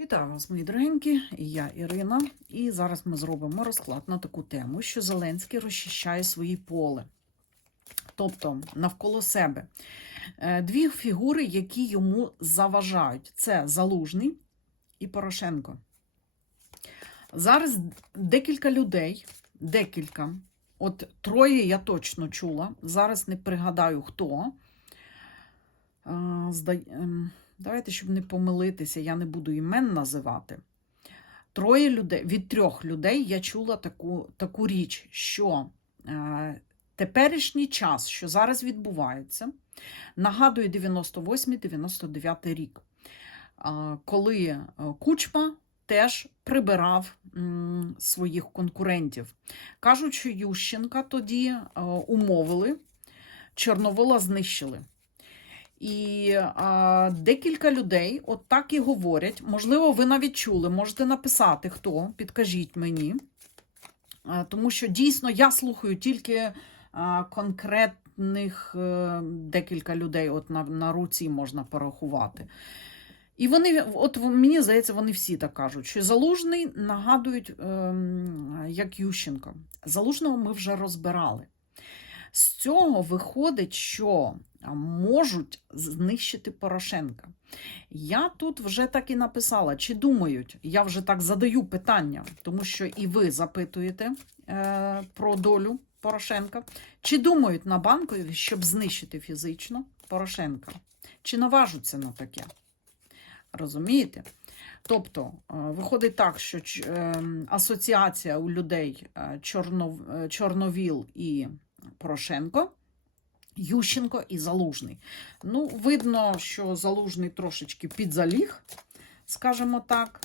Вітаю вас, мої дорогенькі, я Ірина, і зараз ми зробимо розклад на таку тему, що Зеленський розчищає свої поле. Тобто навколо себе Е, дві фігури, які йому заважають: це Залужний і Порошенко. Зараз декілька людей, декілька, от троє я точно чула, зараз не пригадаю хто. Давайте, щоб не помилитися, я не буду імен називати. Троє людей, від трьох людей я чула таку, таку річ, що е, теперішній час, що зараз відбувається, нагадує 98-99 рік, е, коли е, Кучма теж прибирав м, своїх конкурентів. Кажуть, що Ющенка тоді е, умовили, Чорновола знищили. І а, декілька людей от так і говорять. Можливо, ви навіть чули, можете написати хто, підкажіть мені. А, тому що дійсно я слухаю тільки а, конкретних е, декілька людей, от на, на руці можна порахувати. І вони, от мені здається, вони всі так кажуть, що залужний нагадують, ем, як Ющенко. Залужного ми вже розбирали. З цього виходить, що а, можуть знищити Порошенка. Я тут вже так і написала, чи думають, я вже так задаю питання, тому що і ви запитуєте е, про долю Порошенка. Чи думають на банкові, щоб знищити фізично Порошенка? Чи наважуться на таке? Розумієте? Тобто, е, виходить так, що ем, асоціація у людей е, е, Чорновіл і Порошенко, Ющенко і Залужний. Ну, видно, що Залужний трошечки підзаліг, скажімо так.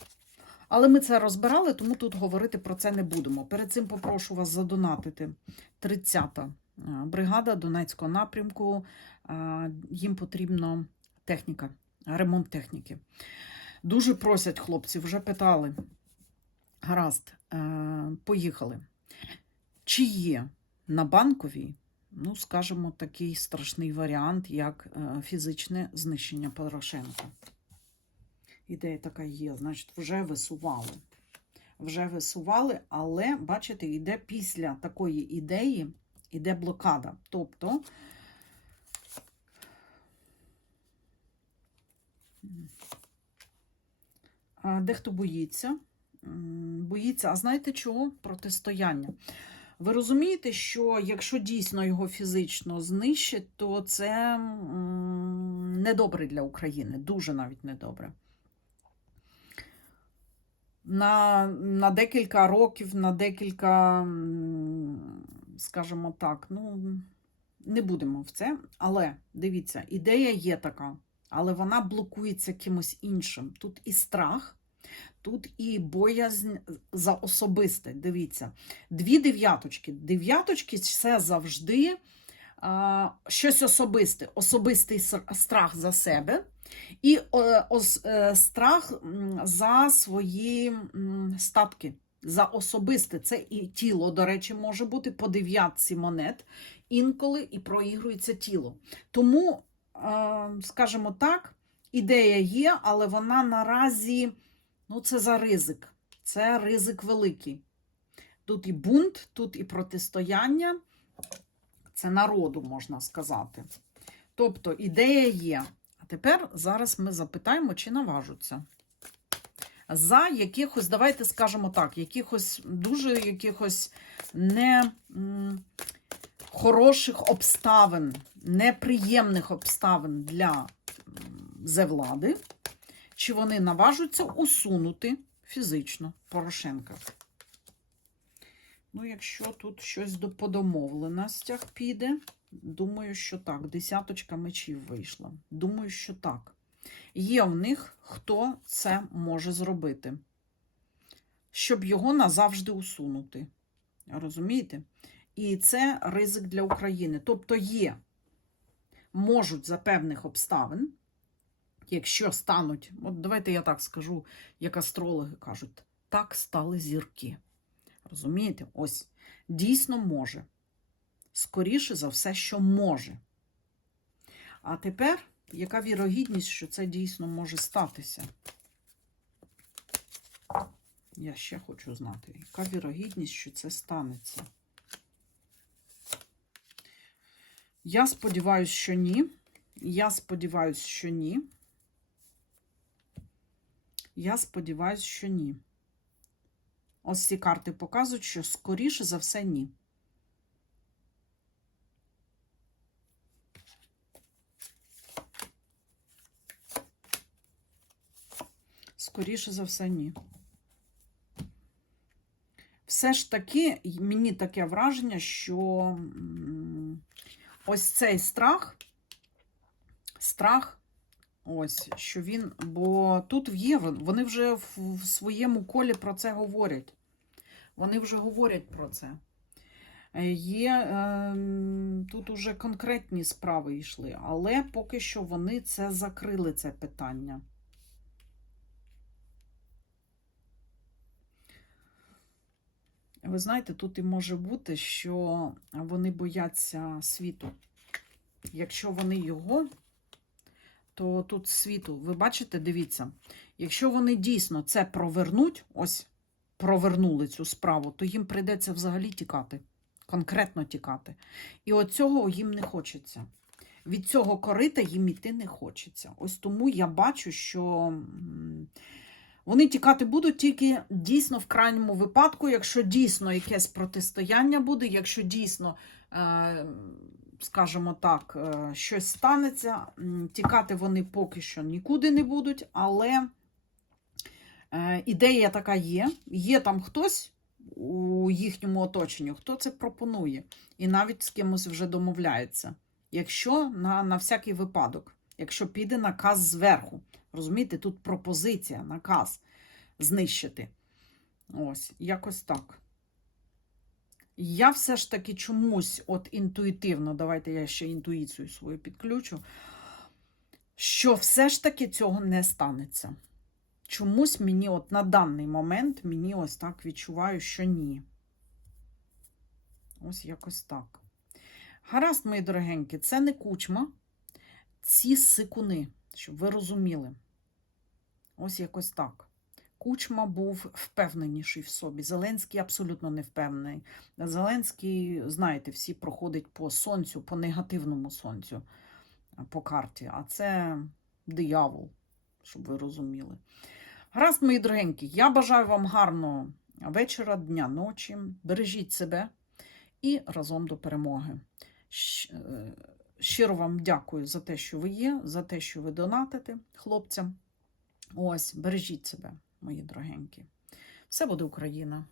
Але ми це розбирали, тому тут говорити про це не будемо. Перед цим попрошу вас задонатити 30-та е, бригада Донецького напрямку. Е, Їм потрібна техніка, ремонт техніки. Дуже просять хлопці, вже питали. Гаразд, е, поїхали. Чи є на банковій, ну, скажімо, такий страшний варіант, як е, фізичне знищення Порошенка? Ідея така є, значить, вже висували. Вже висували, але, бачите, йде після такої ідеї, йде блокада. Тобто, дехто боїться, боїться, а знаєте чого? Протистояння. Ви розумієте, що якщо дійсно його фізично знищить, то це недобре для України, дуже навіть недобре. На, на декілька років, на декілька, скажімо так, ну, не будемо в це. Але дивіться, ідея є така, але вона блокується кимось іншим. Тут і страх, тут і боязнь за особисте. Дивіться, дві дев'яточки. Дев'яточки це завжди а, щось особисте, особистий страх за себе. І ос- е, страх за свої статки, за особисте. Це і тіло, до речі, може бути по дев'ятці монет. Інколи і проігрується тіло. Тому, скажімо так, ідея є, але вона наразі ну, це за ризик. Це ризик великий. Тут і бунт, тут і протистояння. Це народу, можна сказати. Тобто ідея є. А тепер зараз ми запитаємо, чи наважуться. За якихось, давайте скажемо так, якихось дуже якихось не м, хороших обставин, неприємних обставин для зевлади, чи вони наважуться усунути фізично Порошенка. Ну, якщо тут щось до по домовленостях піде, думаю, що так. Десяточка мечів вийшла. Думаю, що так. Є в них, хто це може зробити, щоб його назавжди усунути. Розумієте? І це ризик для України. Тобто є, можуть за певних обставин, якщо стануть, от давайте я так скажу, як астрологи кажуть, так стали зірки. Розумієте? Ось дійсно може. Скоріше за все, що може. А тепер, яка вірогідність, що це дійсно може статися? Я ще хочу знати, яка вірогідність, що це станеться. Я сподіваюся, що ні. Я сподіваюся, що ні. Я сподіваюся, що ні. Ось ці карти показують, що скоріше за все ні. Скоріше за все, ні. Все ж таки, мені таке враження, що ось цей страх, страх, ось, що він, бо тут є, вон- вони вже в, своєму колі про це говорять. Вони вже говорять про це. Е, Є ем, тут уже конкретні справи йшли, але поки що вони це закрили, це питання. Ви знаєте, тут і може бути, що вони бояться світу. Якщо вони його, то тут світу. Ви бачите, дивіться, якщо вони дійсно це провернуть, ось провернули цю справу, то їм прийдеться взагалі тікати, конкретно тікати. І от цього їм не хочеться. Від цього корита їм іти не хочеться. Ось тому я бачу, що. вони тікати будуть тільки дійсно в крайньому випадку, якщо дійсно якесь протистояння буде, якщо дійсно, е, скажімо так, е, щось станеться, тікати вони поки що нікуди не будуть, але е, ідея така є. Є там хтось у їхньому оточенні, хто це пропонує, і навіть з кимось вже домовляється. Якщо на, на всякий випадок, якщо піде наказ зверху. Розумієте, тут пропозиція, наказ знищити. Ось, якось так. Я все ж таки чомусь, от інтуїтивно, давайте я ще інтуїцію свою підключу, що все ж таки цього не станеться. Чомусь мені, от на даний момент, мені ось так відчуваю, що ні. Ось якось так. Гаразд, мої дорогенькі, це не кучма, ці сикуни, щоб ви розуміли. Ось якось так. Кучма був впевненіший в собі. Зеленський абсолютно не впевнений. Зеленський, знаєте, всі проходить по сонцю, по негативному сонцю по карті. А це диявол, щоб ви розуміли. Гаразд, мої дорогенькі, я бажаю вам гарного вечора, дня, ночі. Бережіть себе і разом до перемоги. Е, Щиро вам дякую за те, що ви є, за те, що ви донатите хлопцям. Ось, бережіть себе, мої дорогенькі. Все буде Україна!